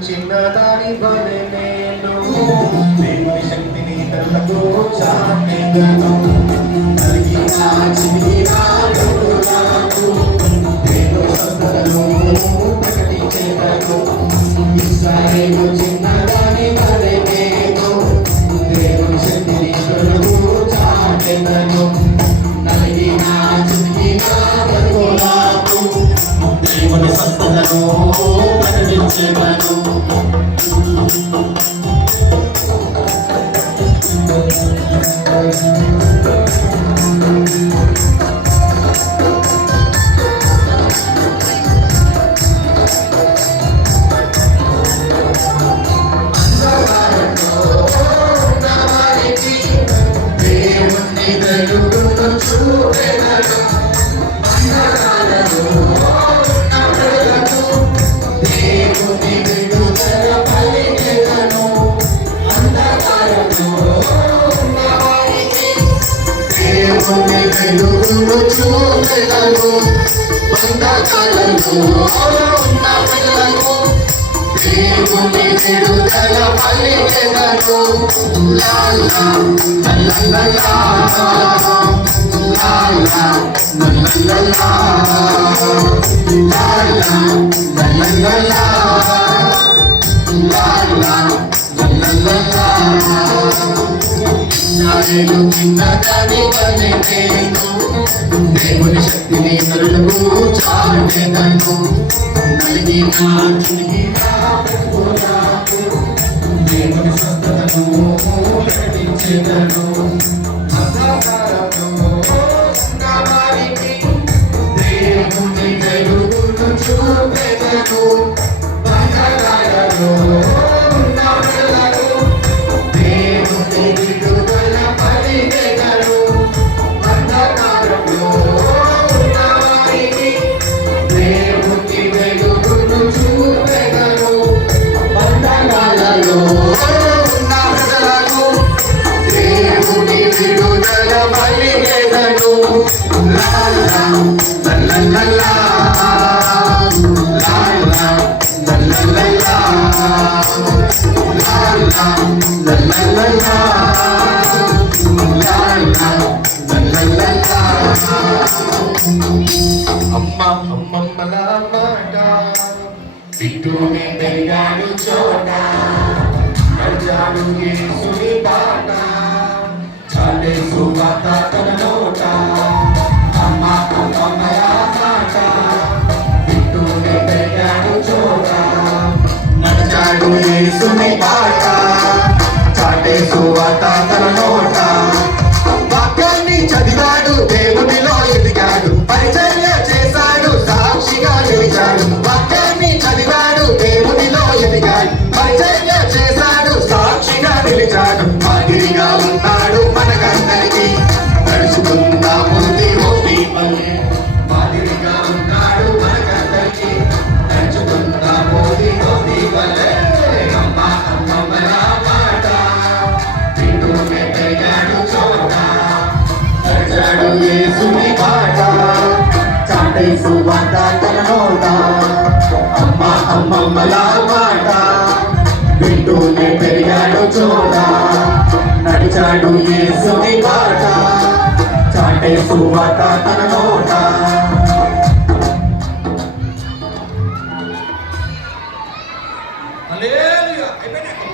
చిన్నదాని బలే నేను దేవుని శక్తిని తనకు చాటెదను కలిగిన చిన్న నాకు నేను సంతను ప్రకటించెదను ఇశ్రాయేలు చిన్నదాని బలే నేను దేవుని శక్తిని తనకు చాటెదను కలిగిన చిన్న నాకు దేవుని సంతను ప్రకటించెదను. వెలుగును చూపెదను బంధకాలను ఉన్న ప్రజలను దేవుని విడుదల పలికెదను. లాలా లల్లలా లాలా లల్లలా లాలా లల్లలా లాలా లల్లలా నాయను చిన్నదాని వలె నేను దేవుని శక్తిని నరులకు చాటెదను నలిగిన దేవుని స్వస్థతను ప్రకటించెదను. దేవుని వెలుగును చూపెదను బంధకాలలో అమ్మమ్మల మాట వింటూనే పెరిగాడు చోట నడిచాడు యేసుని బాట చాలే సువార్త తన నోట అమ్మమ్మల మాట వింటూనే పెరిగాడు చోట నడిచాడు యేసుని బాట చాలే సువార్త తన నోట వాక్యాన్ని చదివాడు దేవునిలో ఎదిగాడు పరిచర్య చేశాడు సాక్షిగా నిలిచాడు. వాక్యాన్ని చదివాడు దేవునిలో ఎదిగాడు పరిచర్య చేశాడు సాక్షిగా నిలిచాడు. మాదిరిగా ఉన్నాడు మనకందరికీ నడుచుకుందాము దేవుని పని మాదిరిగా ఉన్నాడు మనకందరికీ నడుచుకుందాము దేవుని పని. అమ్మమ్మల మాట వింటూనే పెరిగాడు చోట నడిచాడు యేసుని బాట చాటే సువార్త తన నోట అమ్మమ్మల మాట వింటూనే పెరిగాడు చోట నడిచాడు యేసుని బాట చాటే సువార్త తన నోట. హల్లెలూయా అయిపోయినాక